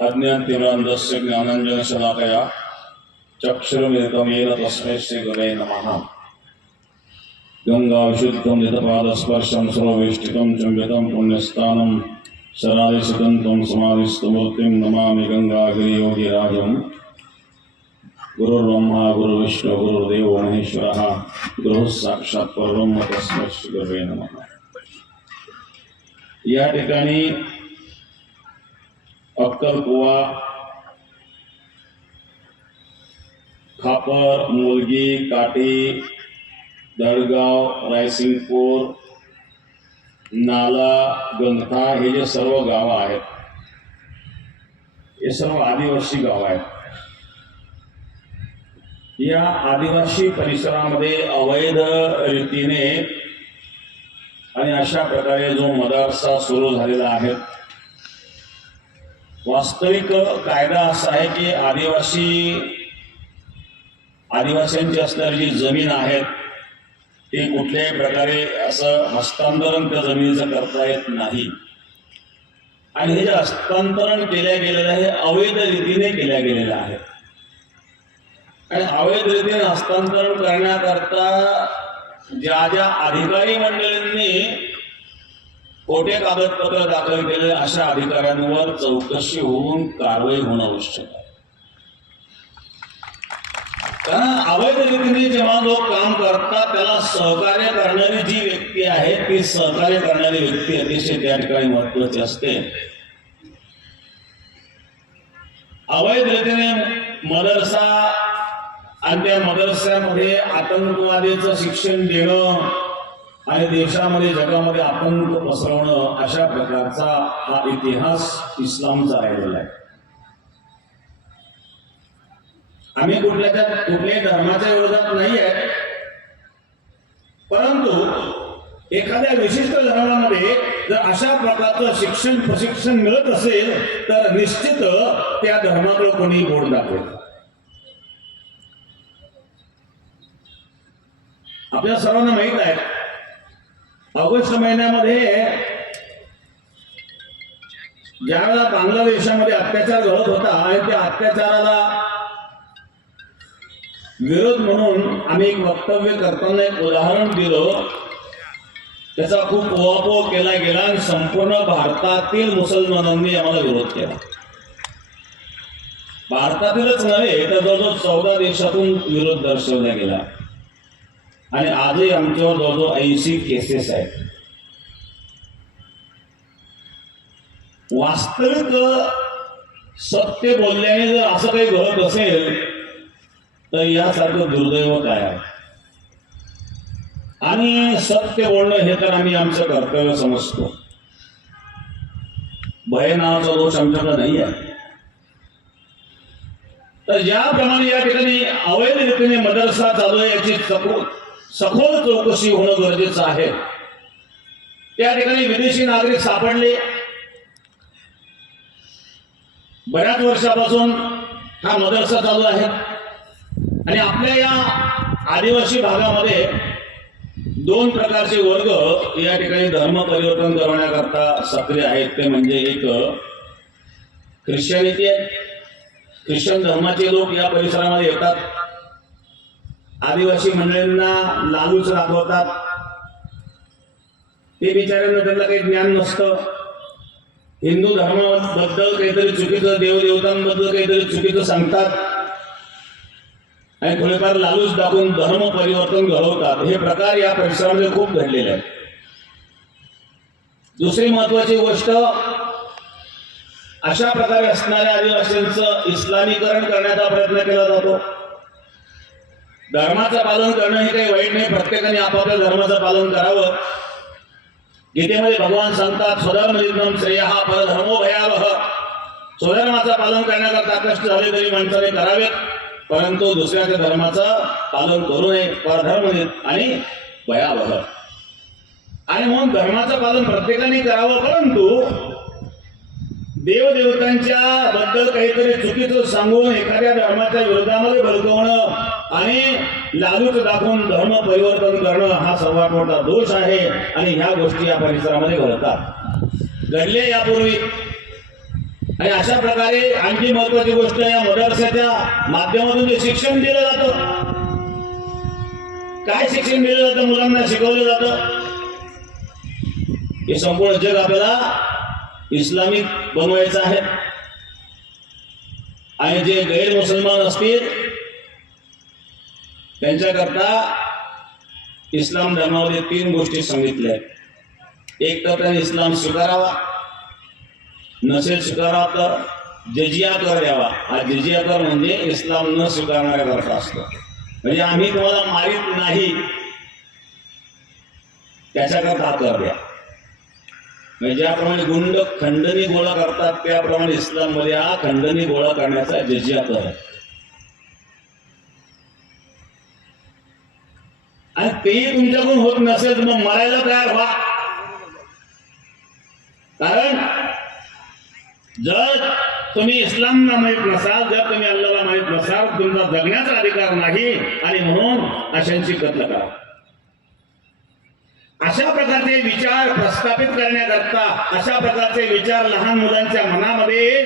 अज्ञातिरान्धस्य ज्ञानञ्जनशलाकया चक्षुरुमिलितं येन तस्मै श्रीगुरे नमः। गङ्गाविशुद्धं यतपादस्पर्शं सर्ववेष्टितं चुम्बितं पुण्यस्थानं शरादिशतं तं समाधिस्तमूर्तिं नमामि गङ्गागिरियोगिराजम्। गुरुर्ब्रह्मा गुरुविष्णु गुरुदेवो महेश्वरः गुरुः साक्षात् परब्रह्म तस्मै श्रीगुरे नमः। या ठिकाणी अक्कलकुवा खापर मुलगी काटी दळगाव रायसिंगपूर नाला गंगथा हे जे सर्व गावं आहेत हे सर्व आदिवासी गाव आहेत. या आदिवासी परिसरामध्ये अवैध रीतीने आणि अशा प्रकारे जो मदरसा सुरू झालेला आहे वास्तविक कायदा असा आहे की आदिवासी आदिवासींची असणारी जी जमीन आहे ती कुठल्याही प्रकारे असं हस्तांतरण त्या जमिनीचं करता येत नाही. आणि हे जे हस्तांतरण केल्या गेलेलं आहे हे अवैध रीतीने केल्या गेलेलं आहे. आणि अवैध रीतीने हस्तांतरण करण्याकरता ज्या ज्या अधिकारी मंडळींनी खोटे कागदपत्र दाखल केले अशा अधिकाऱ्यांवर चौकशी होऊन कारवाई होणं आवश्यक आहे. कारण अवैध रीतीने जेव्हा लोक काम करतात त्याला सहकार्य करणारी जी व्यक्ती आहे ती सहकार्य करणारी व्यक्ती अतिशय त्या ठिकाणी महत्वाची असते. अवैध रीतीने मदरसा आणि त्या मदरसामध्ये आतंकवादीचं शिक्षण देणं आणि देशामध्ये जगामध्ये आतंक पसरवणं अशा प्रकारचा हा इतिहास इस्लामचा राहिलेला आहे. आम्ही कुठल्याच्या कुठल्याही धर्माच्या विरोधात नाही आहे. परंतु एखाद्या विशिष्ट धर्मामध्ये जर अशा प्रकारचं शिक्षण प्रशिक्षण मिळत असेल तर निश्चित त्या धर्माकडे कोणी बोट दाखवेल. आपल्या सर्वांना माहीत आहे ऑगस्ट महिन्यामध्ये ज्यावेळेला बांगलादेशामध्ये अत्याचार घडत होता आणि त्या अत्याचाराला विरोध म्हणून आम्ही एक वक्तव्य करताना एक उदाहरण दिलं. त्याचा खूप उहापोह केला गेला आणि संपूर्ण भारतातील मुसलमानांनी आम्हाला विरोध केला. भारतातीलच नव्हे तर जवळजवळ चौदा देशातून विरोध दर्शवला गेला. आणि आजही आमच्यावर जवळजवळ ऐंशी केसेस आहेत. वास्तविक सत्य बोलल्याने जर असं काही घडत असेल तर यासारखं दुर्दैव काय आहे? आणि सत्य बोलणं हे तर आम्ही आमचं कर्तव्य समजतो. भय नावाचा दोष आमच्याकडे नाही आहे. तर ज्याप्रमाणे या ठिकाणी अवैध रीतीने मदरसा चालू आहे याची चकू सखोल चौकशी होणं गरजेचं आहे. त्या ठिकाणी विदेशी नागरिक सापडले. बऱ्याच वर्षापासून हा मदरसा चालू आहे. आणि आपल्या या आदिवासी भागामध्ये दोन प्रकारचे वर्ग या ठिकाणी धर्म परिवर्तन करण्याकरता सक्रिय आहेत. ते म्हणजे एक ख्रिश्चनिटी आहे ख्रिश्चन धर्माचे लोक या परिसरामध्ये येतात. आदिवासी मंडळींना लालूच राबवतात. ते बिचाऱ्यांना त्यांना काही ज्ञान नसतं. हिंदू धर्माबद्दल काहीतरी चुकीचं देवदेवतांबद्दल काहीतरी चुकीचं सांगतात. आणि थोडेफार लालूच दाखवून धर्म परिवर्तन घडवतात. हे प्रकार या परिसरामध्ये खूप घडलेले आहेत. दुसरी महत्वाची गोष्ट अशा प्रकारे असणाऱ्या आदिवासींचं इस्लामीकरण करण्याचा प्रयत्न केला जातो. धर्माचं पालन करणं हे काही वाईट नाही. प्रत्येकाने आपापल्या धर्माचं पालन करावं. गीतेमध्ये भगवान सांगतात स्वधर्म श्रेय हा परधर्मो भयावह स्वधर्माचं पालन करण्याकरता कष्ट झाले तरी माणसाने करावेत परंतु दुसऱ्याच्या धर्माचं पालन करू नये. परधर्म आणि भयावह. आणि म्हणून धर्माचं पालन प्रत्येकाने करावं परंतु देवदेवतांच्या बद्दल काहीतरी चुकीचं सांगून एखाद्या धर्माच्या विरोधामध्ये भडकवणं आणि लालूच दाखवून धर्म परिवर्तन करणं हा सर्वात मोठा दोष आहे आणि ह्या गोष्टी या परिसरामध्ये घडतात. घडले यापूर्वी. आणि अशा प्रकारे आणखी महत्वाची गोष्ट या मदरसाच्या माध्यमातून जे शिक्षण दिलं जातं. काय शिक्षण दिलं जातं मुलांना शिकवलं जातं. हे संपूर्ण जग आपल्याला इस्लामिक बनवायचं आहे. आणि जे गैरमुसलमान असतील त्यांच्याकरता इस्लाम धर्मामध्ये तीन गोष्टी सांगितल्या आहेत. एक तर त्यांनी इस्लाम स्वीकारावा नसेल स्वीकारावा तर जजिया कर द्यावा हा जजिया कर म्हणजे इस्लाम न स्वीकारणाऱ्याकरता असतो. म्हणजे आम्ही तुम्हाला मारित नाही त्याच्याकरता कर द्या. म्हणजे ज्याप्रमाणे गुंड खंडणी गोळा करतात त्याप्रमाणे इस्लाममध्ये हा खंडणी गोळा करण्याचा जजिया कर. आहे आणि तेही तुमच्याकडून होत नसेल तर मग मरायला तयार व्हा. कारण जर तुम्ही इस्लामला माहीत नसाल जर तुम्ही अल्लाला माहीत नसाल तुमचा जगण्याचा अधिकार नाही आणि म्हणून अशांची कत्ल करा. अशा प्रकारचे विचार प्रस्थापित करण्याकरता अशा प्रकारचे विचार लहान मुलांच्या मनामध्ये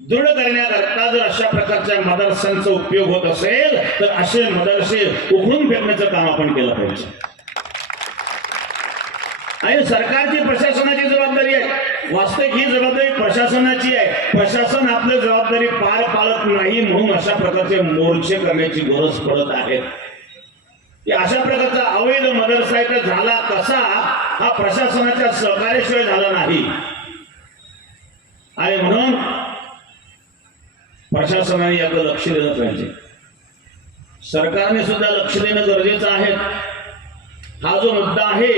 दृढ करण्याकरता जर अशा प्रकारच्या मदरसांचा उपयोग होत असेल तर असे मदरसे उघडून फेकण्याचं काम आपण केलं पाहिजे. आणि सरकारची प्रशासनाची जबाबदारी आहे. वास्तविक ही जबाबदारी प्रशासनाची आहे. प्रशासन आपली जबाबदारी पार पाडत नाही म्हणून अशा प्रकारचे मोर्चे करण्याची गरज पडत आहे. की अशा प्रकारचा अवैध मदरसा इथं झाला कसा हा प्रशासनाच्या सहकार्याशिवाय झाला नाही. आणि म्हणून प्रशासनाने याकडे लक्ष दिलं पाहिजे. सरकारने सुद्धा लक्ष देणं गरजेचं आहे. हा जो मुद्दा आहे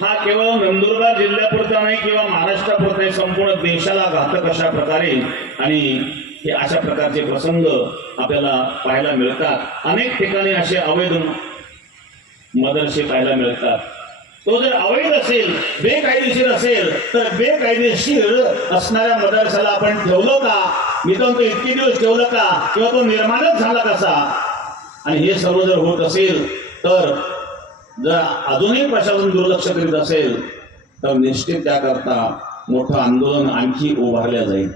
हा केवळ नंदुरबार जिल्ह्यापुरता नाही किंवा महाराष्ट्रापुरता नाही संपूर्ण देशाला घातक अशा प्रकारे आणि हे अशा प्रकारचे प्रसंग आपल्याला पाहायला मिळतात. अनेक ठिकाणी असे अवैध मदरसे पाहायला मिळतात. तो जर अवैध असेल बेकायदेशीर असेल तर बेकायदेशीर असणाऱ्या मदरसाला आपण ठेवलं का? मी तो इतके दिवस ठेवलं का? किंवा तो निर्माणच झाला कसा? आणि हे सर्व जर होत असेल तर जर अजूनही प्रशासन दुर्लक्ष करीत असेल तर निश्चित त्याकरता मोठं आंदोलन आणखी उभारल्या जाईल.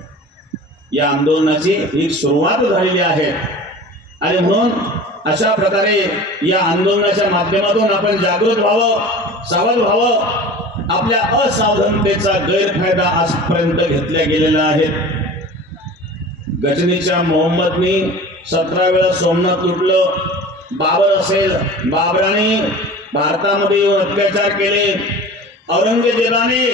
या आंदोलनाची ही सुरुवात झालेली आहे. आणि म्हणून अशा प्रकारे या आंदोलनाच्या माध्यमातून आपण जागृत व्हावं सावध व्हावं. आपल्या असावधानतेचा गैरफायदा आजपर्यंत घेतल्या गेलेला आहे गजनीच्या मोहम्मदनी सतरा वेळा सोमनाथ तुटलं बाबर असेल बाबराने भारतामध्ये येऊन अत्याचार केले. औरंगजेबाने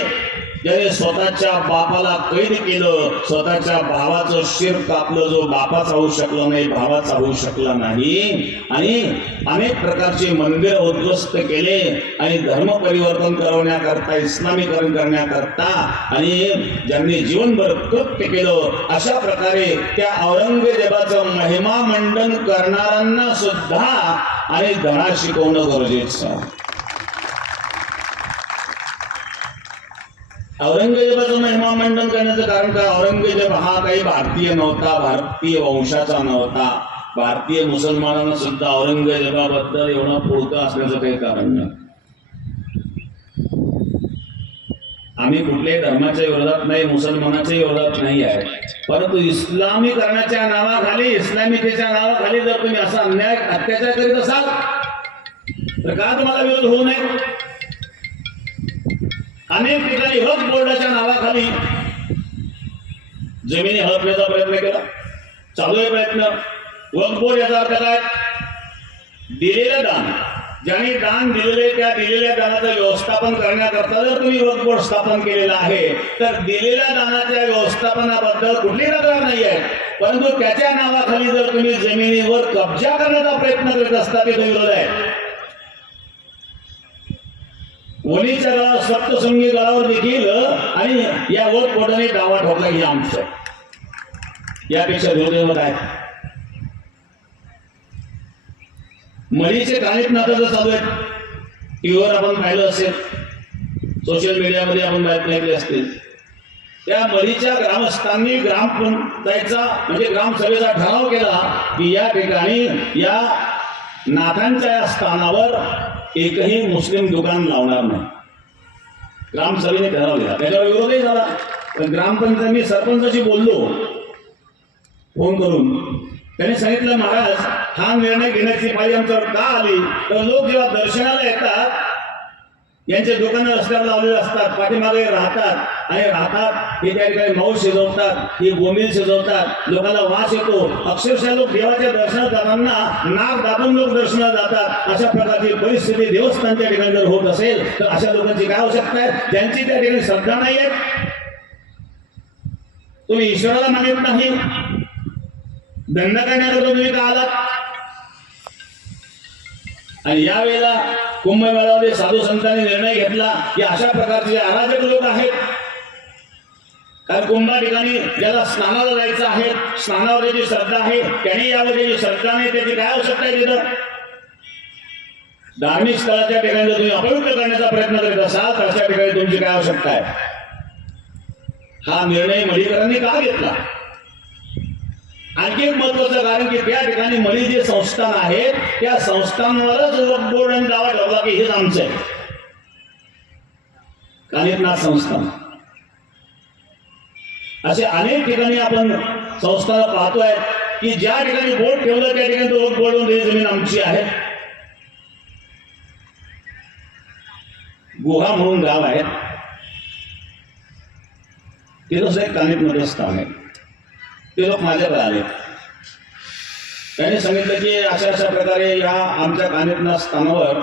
ज्याने स्वतःच्या बापाला कैद केलं. स्वतःच्या भावाचं शिर कापलं. जो बापाचा होऊ शकला नाही भावाचा होऊ शकला नाही. आणि अनेक प्रकारचे मंदिर उद्ध्वस्त केले आणि धर्म परिवर्तन करवण्याकरता इस्लामीकरण करण्याकरता आणि ज्यांनी जीवनभर कृत्य केलं अशा प्रकारे त्या औरंगजेबाचं महिमा मंडन करणाऱ्यांना सुद्धा आणि धडा शिकवणं गरजेचं औरंगजेबाचं महिमा मंडन करण्याचं कारण काय? औरंगजेब हा काही भारतीय नव्हता भारतीय वंशाचा नव्हता. भारतीय मुसलमानांना सुद्धा औरंगजेबाबद्दल एवढं पुळकं असण्याचं काही कारण नाही. आम्ही कुठल्याही धर्माच्या विरोधात नाही मुसलमानाच्या विरोधात नाही आहे. परंतु इस्लामीकरणाच्या नावाखाली इस्लामिकेच्या नावाखाली जर तुम्ही असा अन्याय अत्याचार करीत असाल तर का तुम्हाला विरोध होऊ नये? अनेक ठिकाणी हज बोर्डाच्या नावाखाली जमिनी हळपण्याचा प्रयत्न केला. चालू आहे प्रयत्न. वक्फ बोर्ड याचा अर्थ काय? दिलेलं दान. ज्याने दान दिलेले त्या दिलेल्या दानाचं व्यवस्थापन करण्याकरता जर तुम्ही वक्फ बोर्ड स्थापन केलेलं आहे तर दिलेल्या दानाच्या व्यवस्थापनाबद्दल कुठली तक्रार नाही आहे. परंतु त्याच्या नावाखाली जर तुम्ही जमिनीवर कब्जा करण्याचा प्रयत्न करीत असता ते विरोध आहे. वणीच्या गळावर सप्तसंगी गळावर देखील आणि या वर पोटाने दावा ठोकला ही आमचं. यापेक्षा दुर्दैवत आहे मळीचे कानित नाटक चालू आहेत टीव्हीवर आपण पाहिलं असेल सोशल मीडियामध्ये आपण बातमी ऐकली असतील. त्या मळीच्या ग्रामस्थांनी ग्रामपंचायतचा म्हणजे ग्रामसभेचा ठराव केला की या ठिकाणी या नाथांच्या या स्थानावर एकही मुस्लिम दुकान लावणार नाही. ग्रामसभेने ठराव दिला त्याच्यावर विरोधही झाला. तर ग्रामपंचायत मी सरपंचाशी बोललो. फोन करून. त्यांनी सांगितलं महाराज हा निर्णय घेण्याची पाळी आमच्यावर का आली? तर लोक जेव्हा दर्शनाला येतात यांचे दुकानं रस्त्यावर लावलेले असतात पाठीमागे राहतात आणि राहतात हे त्या ठिकाणी मांस शिजवतात हे गोमिल शिजवतात लोकांना वास येतो. अक्षरशः लोक देवाच्या दर्शनात जाताना नाक दाबून लोक दर्शनाला जातात. अशा प्रकारची परिस्थिती देवस्थानच्या ठिकाणी जर होत असेल तर अशा लोकांची काय आवश्यकता आहे? त्यांची त्या ठिकाणी श्रद्धा नाही आहे तुम्ही ईश्वराला मागित नाही. दंड करण्याकरता तुम्ही का आलात? आणि यावेळेला कुंभमेळामध्ये साधू संतांनी निर्णय घेतला की अशा प्रकारचे जे अराजक लोक आहेत कारण कुंभा ठिकाणी ज्याला स्नानाला जायचं आहे स्नानावर जी श्रद्धा आहे त्यांनी यावर जी श्रद्धा नाही त्याची काय आवश्यकता आहे तिथं? धार्मिक स्थळाच्या ठिकाणी तुम्ही अपवित्र करण्याचा प्रयत्न करीत असाल तर अशा ठिकाणी तुमची काय आवश्यकता आहे? हा निर्णय मडीकरांनी का घेतला? आणखी एक महत्वाचं कारण की त्या ठिकाणी मली जे संस्थान आहेत त्या संस्थांवरच बोर्ड आणि दावा ठेवला की हेच आमचं आहे. कानिकनाथ संस्थान. असे अनेक ठिकाणी आपण संस्थान पाहतोय की ज्या ठिकाणी बोर्ड ठेवलं त्या ठिकाणी तो बोर्ड ही जमीन आमची आहे. गुहा म्हणून गाव आहे. तिथंच एक कानिकमध्ये स्थान आहे. ते लोक माझ्याकडे आले त्यांनी सांगितलं की अशा अशा प्रकारे या आमच्या कानिकनाथ स्थानावर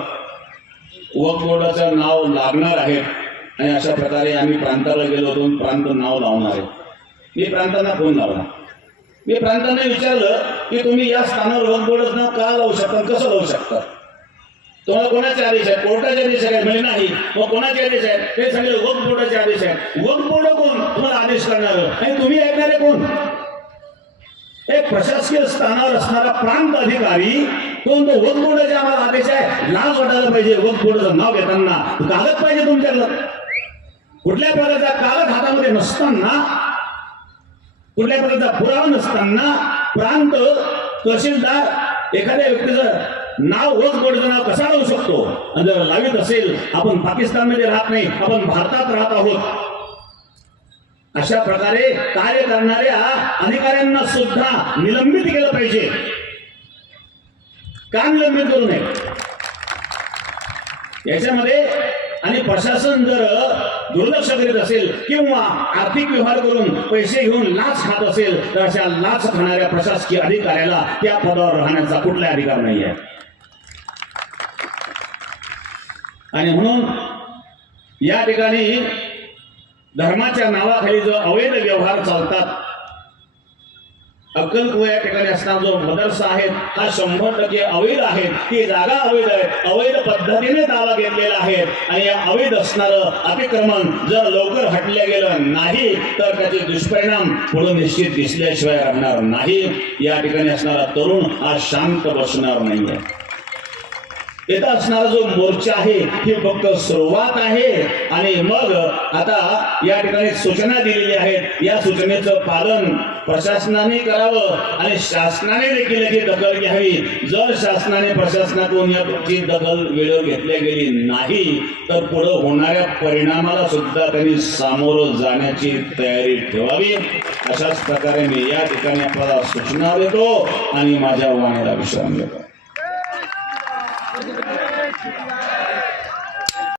वक बोर्डाचं नाव लागणार आहे आणि अशा प्रकारे आम्ही प्रांताला गेलो होतो प्रांत नाव लावणार आहे. मी प्रांतांना फोन लावला. मी प्रांतांना विचारलं की तुम्ही या स्थानावर वक बोर्डाचं नाव का लावू शकता कसं लावू शकता? तुम्हाला कोणाचे आदेश आहेत? कोर्टाचे आदेश आहेत? म्हणजे नाही. मग कोणाचे आदेश आहेत? हे सांगितलं वक बोर्डाचे आदेश आहेत. वक बोर्ड कोण? तुम्हाला आदेश करणार. आणि तुम्ही ऐकणारे कोण? एक प्रशासकीय स्थानावर असणारा प्रांत अधिकारी तो म्हणतो बोर्डाचे आम्हाला आदेश आहे लाज वाटायला पाहिजे वक बोर्डाचं नाव घेताना. कागद पाहिजे तुमच्याकडं. कुठल्या प्रकारचा कागद हातामध्ये नसताना कुठल्या प्रकारचा पुरावा नसताना प्रांत तहसीलदार एखाद्या व्यक्तीचं नाव वक बोर्डाचं नाव कसा लावू शकतो? आणि जर लावित असेल आपण पाकिस्तानमध्ये राहत नाही आपण भारतात राहत आहोत. अशा प्रकारे कार्य करणाऱ्या अधिकाऱ्यांना सुद्धा निलंबित केलं पाहिजे. का निलंबित करू नये? याच्यामध्ये आणि प्रशासन जर दुर्लक्ष करीत असेल किंवा आर्थिक व्यवहार करून पैसे घेऊन लाच खात असेल तर अशा लाच खाणाऱ्या प्रशासकीय अधिकाऱ्याला त्या पदावर राहण्याचा कुठला अधिकार नाही आहे. आणि म्हणून या ठिकाणी धर्माच्या नावाखाली जो अवैध व्यवहार चालतात अक्कलकुवा या ठिकाणी असणारा जो मदरसा आहे हा शंभर टक्के अवैध आहे. ती जागा अवैध आहे. अवैध पद्धतीने दावा घेतलेला आहे. आणि या अवैध असणारं अतिक्रमण जर लवकर हटलं गेलं नाही तर त्याचे दुष्परिणाम पुढे निश्चित दिसल्याशिवाय राहणार नाही. या ठिकाणी असणारा तरुण हा शांत बसणार नाहीये. येत असणारा जो मोर्चा आहे ही फक्त सुरुवात आहे. आणि मग आता या ठिकाणी सूचना दिलेली आहेत. या सूचनेचं पालन प्रशासनाने करावं आणि शासनाने देखील याची दखल घ्यावी. जर शासनाने प्रशासनातून याची दखल वेळेवर घेतल्या गेली नाही तर पुढं होणाऱ्या परिणामाला सुद्धा त्यांनी सामोरं जाण्याची तयारी ठेवावी. अशाच प्रकारे मी या ठिकाणी आपल्याला सूचना देतो आणि माझ्या वाणीला विश्राम देतो